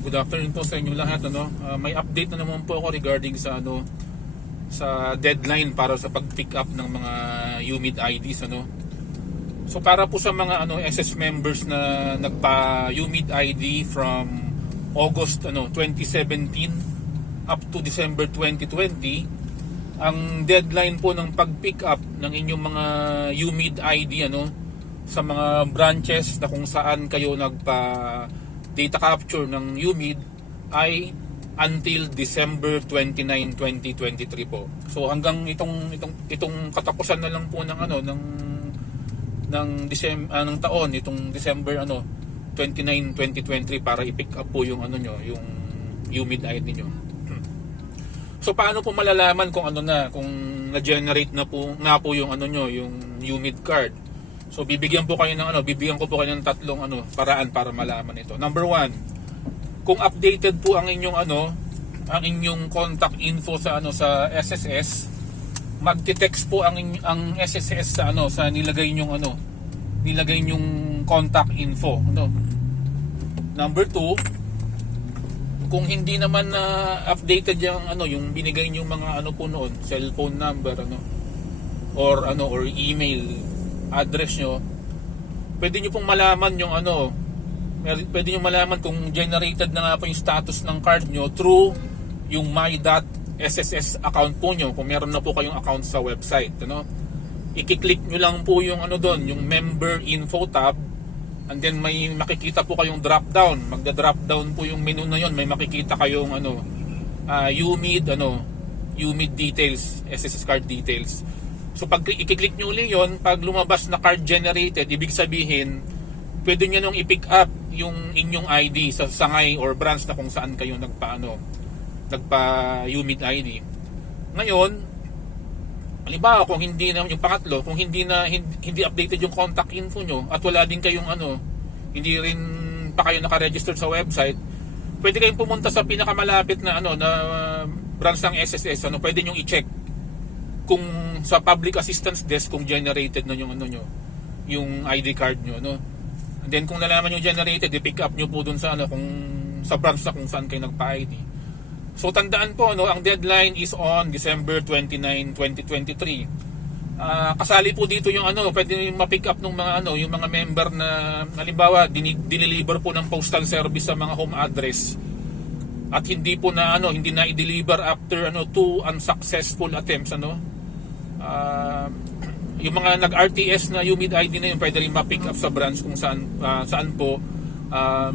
Good afternoon po sa inyo lahat. May update na naman po ako regarding sa sa deadline para sa pag-pick up ng mga UMID IDs. So para po sa mga SS members na nagpa-UMID ID from August 2017 up to December 2020, ang deadline po ng pag-pick up ng inyong mga UMID ID sa mga branches na kung saan kayo data capture ng UMID ay until December 29, 2023 po. So hanggang itong katapusan na lang po ng ng taon, itong December 29, 2023 para i-pick up po yung yung UMID ID niyo. So paano po malalaman kung kung na-generate na po yung yung UMID card? So bibigyan ko po kayo ng tatlong paraan para malaman ito. Number 1, kung updated po ang inyong ang inyong contact info sa sa SSS, magte-text po ang SSS sa nilagay nyong contact info. Number 2, kung hindi naman na updated yung binigay nyong mga po noon, cellphone number or email address nyo, pwede nyo pong malaman pwede nyo malaman kung generated na nga po yung status ng card nyo through yung my.sss account po nyo, kung meron na po kayong account sa website. I-click nyo lang po yung doon, yung member info tab, and then may makikita po kayong drop down. Magda-drop down po yung menu na yon, may makikita kayong UMID details, SSS card details. So pag i-click nyo ulit yun, pag lumabas na card generated, ibig sabihin pwede nyo nung i-pick up yung inyong ID sa sangay or branch na kung saan kayo nagpa-UMID ID. Ngayon, halimbawa kung hindi na yung pangatlo, kung hindi updated yung contact info nyo at wala din kayong hindi rin pa kayo naka-registered sa website, pwede kayong pumunta sa pinakamalapit na na branch ng SSS. Pwede nyo i-check kung sa public assistance desk kung generated na yung yung ID card nyo, And then kung nalaman nyo generated, i-pick up nyo po dun sa kung sa branch na kung saan kayo nagpa-ID. So tandaan po ang deadline is on December 29, 2023. Kasali po dito yung pwede ma-pick up ng mga yung mga member na halimbawa dineliver po ng postal service sa mga home address at hindi po na hindi na i-deliver after 2 unsuccessful attempts yung mga nag-RTS na UMID ID na yun, pwede rin ma-pick up sa branch kung saan po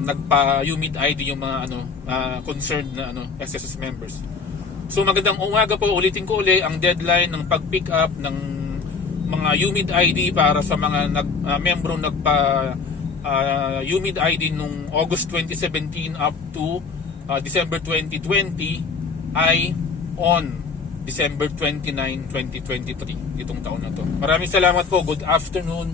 nagpa-UMID ID yung mga concerned na SSS members. So magandang umaga po, ulitin ko ulit ang deadline ng pag-pick up ng mga UMID ID para sa mga membrong UMID ID nung August 2017 up to December 2020 ay on December 29, 2023, itong taon na to. Maraming salamat po. Good afternoon.